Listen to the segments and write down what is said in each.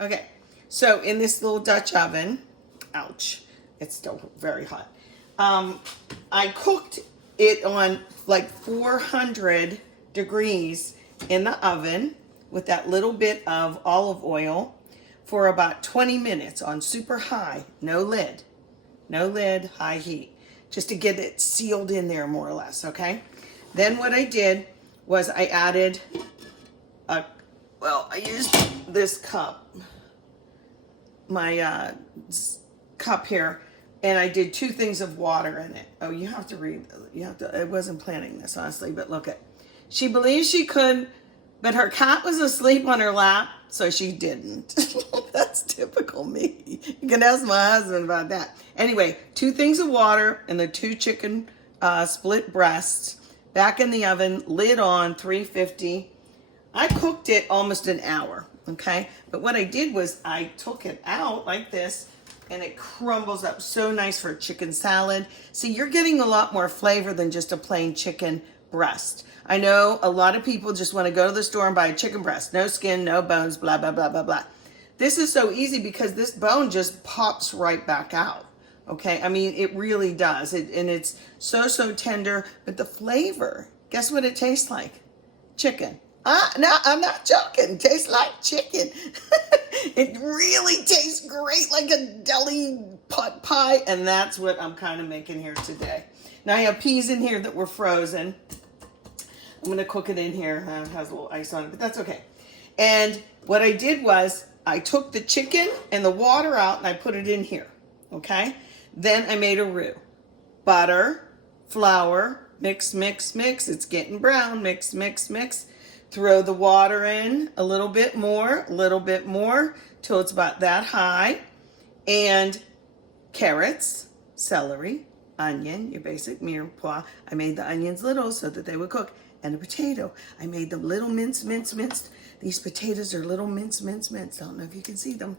Okay, so in this little Dutch oven, ouch, it's still very hot. I cooked it on like 400 degrees in the oven with that little bit of olive oil for about 20 minutes on super high, no lid, high heat, just to get it sealed in there more or less, okay? Then what I did was I added I used this cup, my cup here, and I did 2 things of water in it. Oh, you have to read, I wasn't planning this, honestly, but look at, she believes she could, but her cat was asleep on her lap, so she didn't. That's typical me. You can ask my husband about that. Anyway, 2 things of water and the 2 chicken split breasts back in the oven, lid on, 350. I cooked it almost an hour, okay? But what I did was I took it out like this, and it crumbles up so nice for a chicken salad. See, you're getting a lot more flavor than just a plain chicken breast. I know a lot of people just want to go to the store and buy a chicken breast. No skin, no bones, blah, blah, blah, blah, blah. This is so easy because this bone just pops right back out, okay? I mean, it really does. And it's so tender, but the flavor, guess what it tastes like? Chicken. No, I'm not joking. It tastes like chicken. It really tastes great, like a deli pot pie, and that's what I'm kind of making here today. Now I have peas in here that were frozen. I'm going to cook it in here. It has a little ice on it, but that's okay. And what I did was I took the chicken and the water out and I put it in here, okay? Then I made a roux. Butter, flour, mix, mix, mix. It's getting brown. Mix, mix, mix. Throw the water in a little bit more, till it's about that high. And carrots, celery, onion, your basic mirepoix. I made the onions little so that they would cook. And a potato. I made them little minced. These potatoes are little minced. I don't know if you can see them.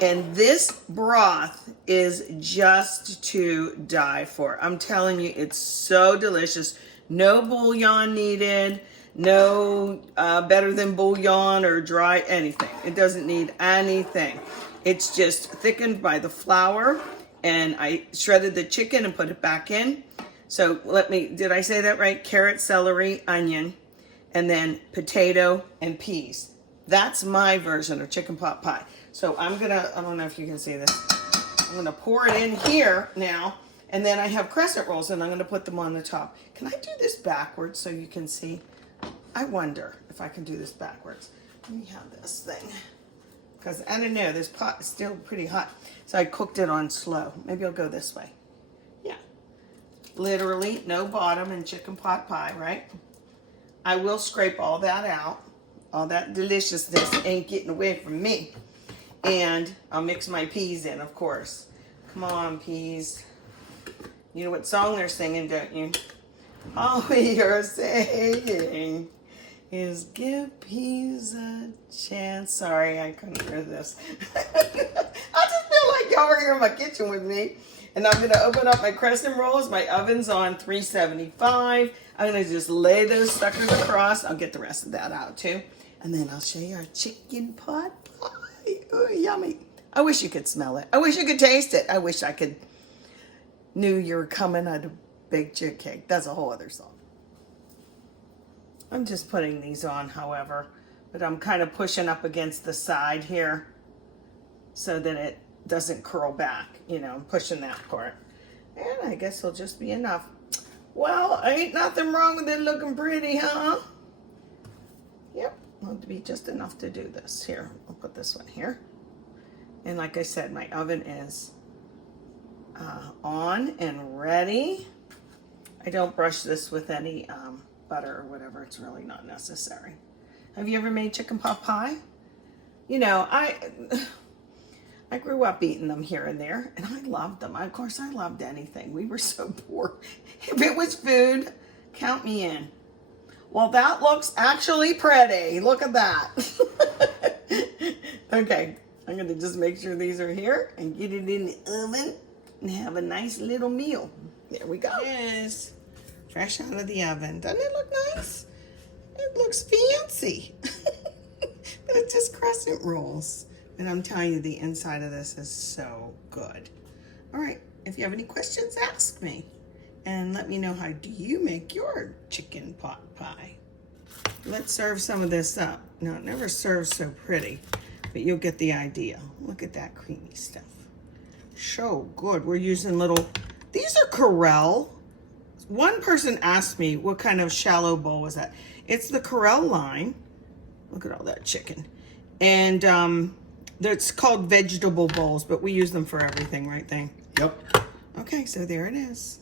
And this broth is just to die for. I'm telling you, it's so delicious. No bouillon needed. No better than bouillon or dry anything. It doesn't need anything. It's just thickened by the flour. And I shredded the chicken and put it back in. So did I say that right? Carrot, celery, onion, and then potato and peas. That's my version of chicken pot pie. So I don't know if you can see this. I'm gonna pour it in here now, and then I have crescent rolls, and I'm gonna put them on the top. Can I do this backwards so you can see? I wonder if I can do this backwards. Let me have this thing. Because I don't know, this pot is still pretty hot. So I cooked it on slow. Maybe I'll go this way. Yeah. Literally no bottom in chicken pot pie, right? I will scrape all that out. All that deliciousness ain't getting away from me. And I'll mix my peas in, of course. Come on, peas. You know what song they're singing, don't you? All you're saying is give peas a chance. Sorry, I couldn't hear this. I just feel like y'all are here in my kitchen with me. And I'm going to open up my crescent rolls. My oven's on 375. I'm going to just lay those suckers across. I'll get the rest of that out too. And then I'll show you our chicken pot pie. Ooh, yummy. I wish you could smell it. I wish you could taste it. I wish I knew you were coming out of baked chip cake. That's a whole other song. I'm just putting these on, however. But I'm kind of pushing up against the side here so that it doesn't curl back, I'm pushing that part. And I guess it'll just be enough. Well, ain't nothing wrong with it looking pretty, huh? Yep, it'll be just enough to do this. Here, I'll put this one here. And like I said, my oven is on and ready. I don't brush this with any butter or whatever. It's really not necessary. Have you ever made chicken pot pie? I grew up eating them here and there, and I loved them. Of course, I loved anything. We were so poor. If it was food, count me in. Well, that looks actually pretty. Look at that. Okay, I'm going to just make sure these are here and get it in the oven and have a nice little meal. There we go. Yes, fresh out of the oven. Doesn't it look nice? It looks fancy. It's just crescent rolls. And I'm telling you, the inside of this is so good. All right, if you have any questions, ask me. And let me know, how do you make your chicken pot pie? Let's serve some of this up. Now, it never serves so pretty, but you'll get the idea. Look at that creamy stuff. So good. We're using little, these are Corelle. One person asked me what kind of shallow bowl was that. It's the Corelle line. Look at all that chicken. And it's called vegetable bowls, but we use them for everything, right, Thing? Yep. Okay, so there it is.